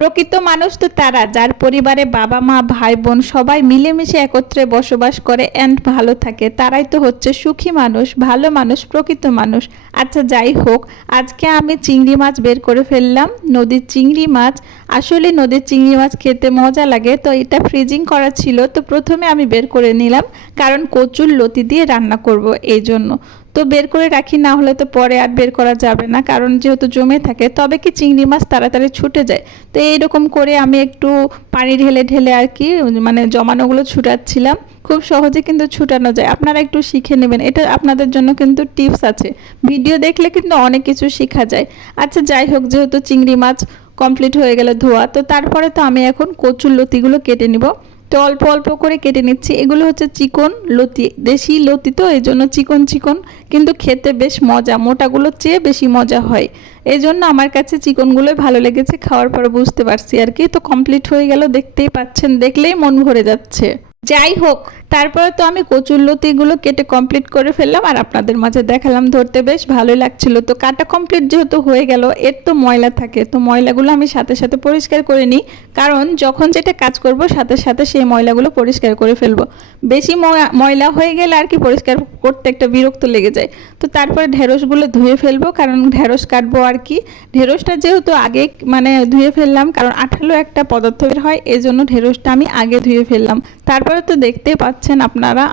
প্রকৃত মানুষ তো তারা যার পরিবারে বাবা মা ভাই বোন সবাই মিলেমিশে একত্রে বসবাস করে অ্যান্ড ভালো থাকে, তারাই তো হচ্ছে সুখী মানুষ, ভালো মানুষ, প্রকৃত মানুষ। আচ্ছা যাই হোক, আজকে আমি চিংড়ি মাছ বের করে ফেললাম, নদীর চিংড়ি মাছ। আসলে নদীর চিংড়ি মাছ খেতে মজা লাগে, তো এটা ফ্রিজিং করা ছিল, তো প্রথমে আমি বের করে নিলাম কারণ কচুর লতি দিয়ে রান্না করব এই জন্য। তো বের করে রাখি, না হলে তো পরে আর বের করা যাবে না, কারণ যেহেতু জমে থাকে। তবে কি চিংড়ি মাছ তাড়াতাড়ি ছুটে যায়, তো এইরকম করে আমি একটু পানি ঢেলে ঢেলে আর কি মানে জমানোগুলো ছুটাচ্ছিলাম। খুব সহজে কিন্তু ছুটানো যায়, আপনারা একটু শিখে নেবেন, এটা আপনাদের জন্য কিন্তু টিপস আছে। ভিডিও দেখলে কিন্তু অনেক কিছু শেখা যায়। আচ্ছা যাই হোক, যেহেতু চিংড়ি মাছ কমপ্লিট হয়ে গেল ধোয়া, তো তারপরে তো আমি এখন কচুর লতিগুলো কেটে নিব। তো অল্প অল্প করে কেটে নিচ্ছি। এগুলো হচ্ছে চিকন লতি, দেশি লতি, তো এই জন্য চিকন চিকন, কিন্তু খেতে বেশ মজা, মোটাগুলোর চেয়ে বেশি মজা হয়। এই জন্য আমার কাছে চিকনগুলোই ভালো লেগেছে, খাওয়ার পরে বুঝতে পারছি আর কি। তো কমপ্লিট হয়ে গেল, দেখতেই পাচ্ছেন, দেখলেই মন ভরে যাচ্ছে। যাই হোক, তারপরে তো আমি কচুরলতিগুলো কেটে কমপ্লিট করে ফেললাম আর আপনাদের মাঝে দেখালাম, ধরতে বেশ ভালোই লাগছিল। তো কাটা কমপ্লিট যেহেতু হয়ে গেল, এর তো ময়লা থাকে, তো ময়লাগুলো আমি সাথে সাথে পরিষ্কার করে নিই, কারণ যখন যেটা কাজ করব সাথে সাথে সেই ময়লাগুলো পরিষ্কার করে ফেলবো। বেশি ময়লা হয়ে গেলে আর কি পরিষ্কার করতে একটা বিরক্ত লেগে যায়। তো তারপরে ঢেঁড়সগুলো ধুয়ে ফেলবো, কারণ ঢেঁড়স কাটবো আর কি। ঢেঁড়সটা যেহেতু আগে মানে ধুয়ে ফেললাম, কারণ আঠালো একটা পদার্থ বের হয়, এই জন্য ঢেঁড়সটা আমি আগে ধুয়ে ফেললাম। তারপরে তো দেখতেই পাচ্ছেন আপনারা,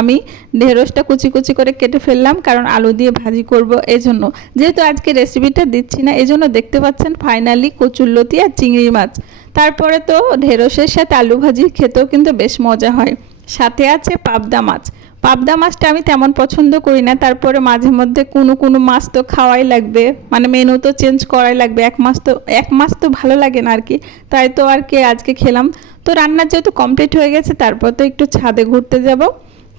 আমি ঢেঁড়সটা কুচি কুচি করে কেটে ফেললাম, কারণ আলু দিয়ে ভাজি করব এই জন্য। যেহেতু আজকে রেসিপিটা দিচ্ছি না, এই জন্য দেখতে পাচ্ছেন ফাইনালি কচুরলতি আর চিংড়ি মাছ। তারপরে তো ঢেঁড়সের সাথে আলু ভাজি খেতেও কিন্তু বেশ মজা হয়। সাথে আছে পাবদা মাছ। পাবদা মাছটা আমি তেমন পছন্দ করি না, তারপরে মাঝে মধ্যে কোনো মাছ তো খাওয়াই লাগবে, মানে মেনু তো চেঞ্জ করাই লাগবে। এক মাছ তো ভালো লাগে না আর কি, তাই তো আর কি আজকে খেলাম। তো রান্না যেহেতু কমপ্লিট হয়ে গেছে, তারপর তো একটু ছাদে ঘুরতে যাব,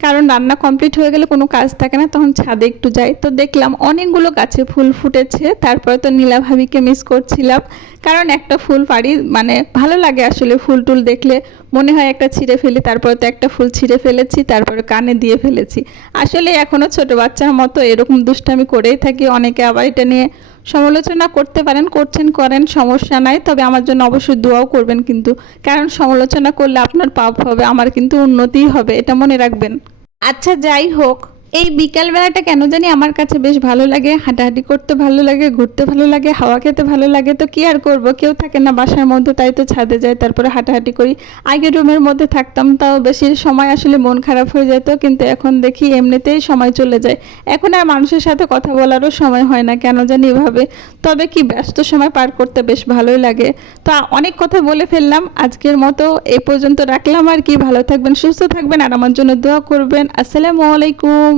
কারণ রান্না কমপ্লিট হয়ে গেলে কোনো কাজ থাকে না, তখন ছাদে একটু যাই। তো দেখলাম অনেকগুলো গাছে ফুল ফুটেছে, তারপরে তো নীলা ভাবিকে মিস করছিলাম, কারণ একটা ফুল পারি মানে ভালো লাগে আসলে, ফুল টুল দেখলে মনে হয় একটা ছিঁড়ে ফেলি, তারপরে তো একটা ফুল ছিঁড়ে ফেলেছি, তারপরে কানে দিয়ে ফেলেছি। আসলে এখনও ছোট বাচ্চার মতো এরকম দুষ্টামি করেই থাকি। অনেকে আবার এটা নিয়ে সমালোচনা করতে পারেন, করেন, সমস্যা নাই, তবে আমার জন্য অবশ্যই দোয়াও করবেন কিন্তু, কারণ সমালোচনা করলে আপনার পাপ হবে, আমার কিন্তু উন্নতিই হবে, এটা মনে রাখবেন। আচ্ছা যাই হোক, এই বিকালবেলাটা কেন জানি আমার কাছে বেশ ভালো লাগে, হাঁটাহাঁটি করতে ভালো লাগে, ঘুরতে ভালো লাগে, হাওয়া খেতে ভালো লাগে। তো কি আর করব, কেউ থাকে না বাসার মধ্যে, তাই তো ছাদে যাই, তারপরে হাঁটাহাঁটি করি। আগে রুমের মধ্যে থাকতাম, তাও বেশি সময় আসলে মন খারাপ হয়ে যেত, কিন্তু এখন দেখি এমনিতেই সময় চলে যায়। এখন আর মানুষের সাথে কথা বলারও সময় হয় না কেন জানি এভাবে। তবে কি ব্যস্ত সময় পার করতে বেশ ভালোই লাগে। তো অনেক কথা বলে ফেললাম, আজকের মতো এই পর্যন্ত রাখলাম আর কি। ভালো থাকবেন, সুস্থ থাকবেন, আর আমার জন্য দোয়া করবেন। আসসালামু আলাইকুম।